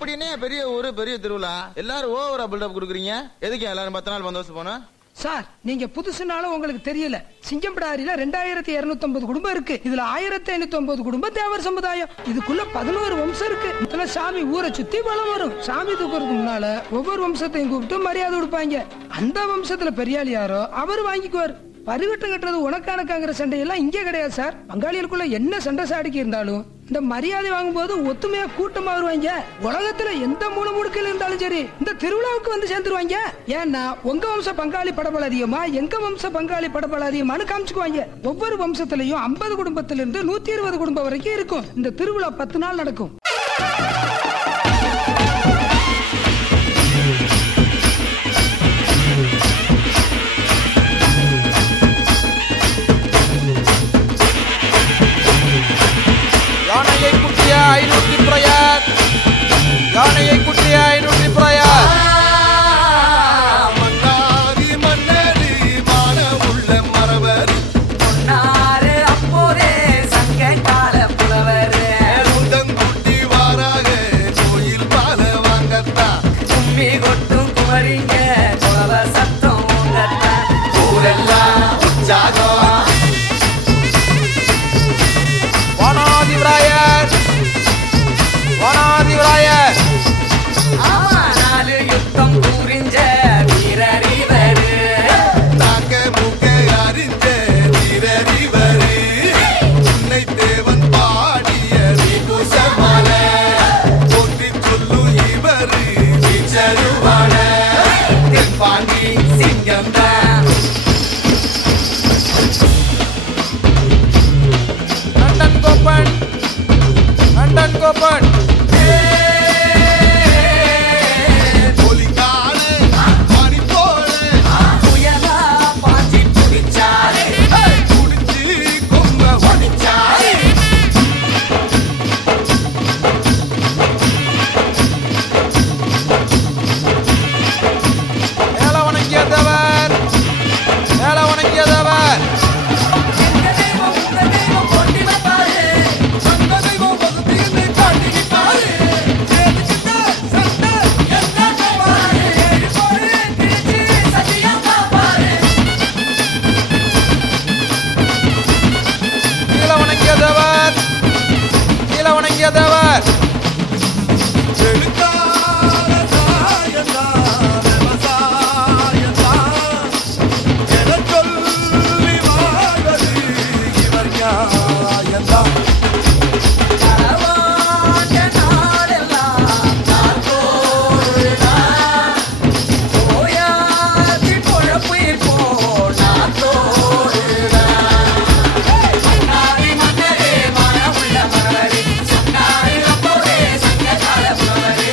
அப்படின்னு பெரிய ஊரு பெரிய திருவிழா எல்லாரும் ஓவரா பில்டப் கொடுக்குறீங்க. எதுக்கு எல்லாரும் 10 நாள் பந்தோபஸ்து போனோம்? சார் நீங்க புதுசுனாலும் உங்களுக்கு தெரியல. சிங்கம்படாரியில 2250 குடும்பம் இருக்கு. இதுல 1509 குடும்பம் தேவர் சமுதாயம். இதுக்குள்ள 11 வம்சம் இருக்கு. இதுல சாமி ஊரை சுத்தி வளம் வரும். சாமி தூக்குறதுக்கு முன்னால ஒவ்வொரு வம்சத்தையும் கூப்பிட்டு மரியாதை கொடுப்பாங்க. அந்த வம்சத்துல பெரியாள் யாரோ அவர் வாங்கிக்குவார். பரிவட்டம் கட்டுறது உனக்கானக்காங்கிற சண்டை எல்லாம் இங்கே கிடையாது சார். பங்காளிகளுக்குள்ள என்ன சண்டை சாடிக்கு இருந்தாலும் இந்த மரியாதை வாங்கும் போது ஒத்துமையா கூட்டமா வருவாங்க. உலகத்துல எந்த மூணு முடுக்கில் இருந்தாலும் சரி இந்த திருவிழாவுக்கு வந்து சேர்ந்துருவாங்க. ஏன்னா உங்க வம்ச பங்காளி படபல அதிகமா எங்க வம்ச பங்காளி படபல அதிகமானு காமிச்சுக்குவாங்க. ஒவ்வொரு வம்சத்திலையும் 50 குடும்பத்திலிருந்து 120 குடும்பம் வரைக்கும் இருக்கும். இந்த திருவிழா 10 நாள் நடக்கும். யானையை குட்டிய 500 பிரயாத், யானையை குட்டிய 500 பிரயாத். மன்னாரி மன்னரி மான உள்ள மரவர் பொன்னாரு அப்போரே சங்ககால புலவர் உதங்குட்டி வாராக கோயில் பால வாங்கத்தா கும்மி கொட்டும் குமரிங்க குலவ சத்தம் உங்கத்தா ஊரெல்லாம் உற்சாகம். வானாதிவிராயர், வானாதிவிராயர். ஆமா நாலு யுத்தம் புரிஞ்ச வீரறிவரு தாக்க மூக்க அறிஞ்ச வீரறிவரு உன்னை தேவன் பாடிய விபூசமான போற்றி சொல்லும் இவரு வீச்சருவான தென்பாண்டி சிங்கம் தான். London கோப்பன், London கோப்பன். பொலிக்காடு மணி போல புயலா பாஞ்சி புடிச்சாரு புடிச்சு கொம்ப ஒடிச்சாரு. மேல வணங்கியதவர், மேல வணங்கியதவர். எங்க தெய்வம் உங்க தெய்வம் கொட்டி வைப்பாரு அந்த தெய்வம் பகுதின்னு காட்டி நிற்பாரு. எதுக்கிட்ட சண்டை என்ன பாரு ஏழு போரு கிழிச்சு சத்தியம் காப்பாரு. கீழ வணங்கியதவர், கீழ வணங்கியதவர். எழுத்தாள சாயந்தான் விவசாயந்தான் என சொல்லி வாழ்வது இவர் நியாயந்தான். களவாண்ட நாடெல்லாம் நாத்தோடுதான் ஓயாதி பொழப்பு இப்போ நாத்தோடுதான். மன்னாரி மன்னரே மான உள்ள மரவரே சொன்னாரு அப்போதே சங்ககால புலவரே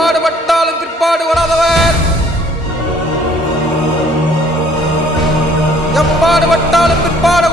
எப்பாடுபட்டாலும் பிற்பாடு வராதவர், எப்பாடுபட்டாலும் பிற்பாடு